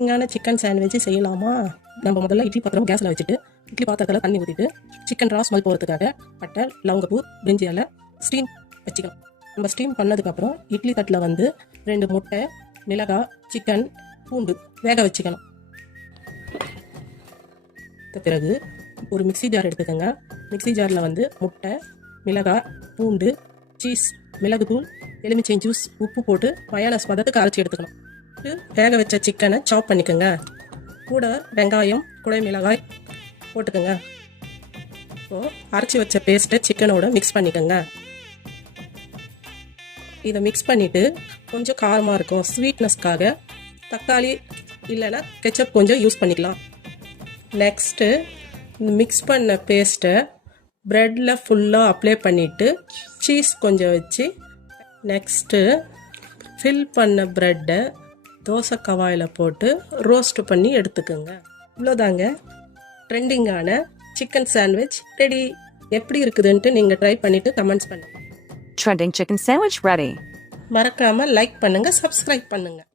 இங்கான chicken sandwich செய்யலாமா? நம்ம முதல்ல இட்லி பாத்திரம் கேஸில் வச்சுட்டு இட்லி பாத்திரத்தில் தண்ணி ஊற்றிட்டு சிக்கன் ரா ஸ்மெல் போகிறதுக்காக பட்டை, லவங்கப்பூ, பிரிஞ்சி இலை ஸ்டீம் வச்சுக்கலாம். நம்ம ஸ்டீம் பண்ணதுக்கப்புறம் இட்லி தட்டில் வந்து 2 முட்டை, மிளகாய், சிக்கன், பூண்டு வேக வச்சுக்கணும். பிறகு ஒரு மிக்ஸி ஜார் எடுத்துக்கோங்க. மிக்ஸி ஜாரில் வந்து முட்டை, மிளகாய், பூண்டு, சீஸ், மிளகுத்தூள், எலுமிச்சை ஜூஸ், உப்பு போட்டு மயோனைஸ் பதத்துக்கு அரைச்சி எடுத்துக்கணும். வேக வச்ச சிக்கனை சாப் பண்ணிக்கோங்க. கூட வெங்காயம், குடை மிளகாய் போட்டுக்கோங்க. இப்போது அரைச்சி வச்ச பேஸ்ட்டை சிக்கனோட மிக்ஸ் பண்ணிக்கோங்க. இதை மிக்ஸ் பண்ணிவிட்டு கொஞ்சம் காரமாக இருக்கும் ஸ்வீட்னஸ்க்காக தக்காளி இல்லைன்னா கெச்சப் கொஞ்சம் யூஸ் பண்ணிக்கலாம். நெக்ஸ்ட்டு மிக்ஸ் பண்ண பேஸ்ட்டை ப்ரெட்டில் ஃபுல்லாக அப்ளை பண்ணிவிட்டு சீஸ் கொஞ்சம் வச்சு நெக்ஸ்ட்டு ஃபில் பண்ண ப்ரெட்டை தோசை கவாயில் போட்டு ரோஸ்ட் பண்ணி எடுத்துக்கோங்க. இவ்வளோதாங்க, ட்ரெண்டிங்கான சிக்கன் சாண்ட்விச் ரெடி. எப்படி இருக்குதுன்ட்டு நீங்கள் ட்ரை பண்ணிவிட்டு கமெண்ட்ஸ் பண்ணுங்கள். Trending chicken sandwich ready. மறக்காமல் லைக் பண்ணுங்கள், சப்ஸ்கிரைப் பண்ணுங்கள்.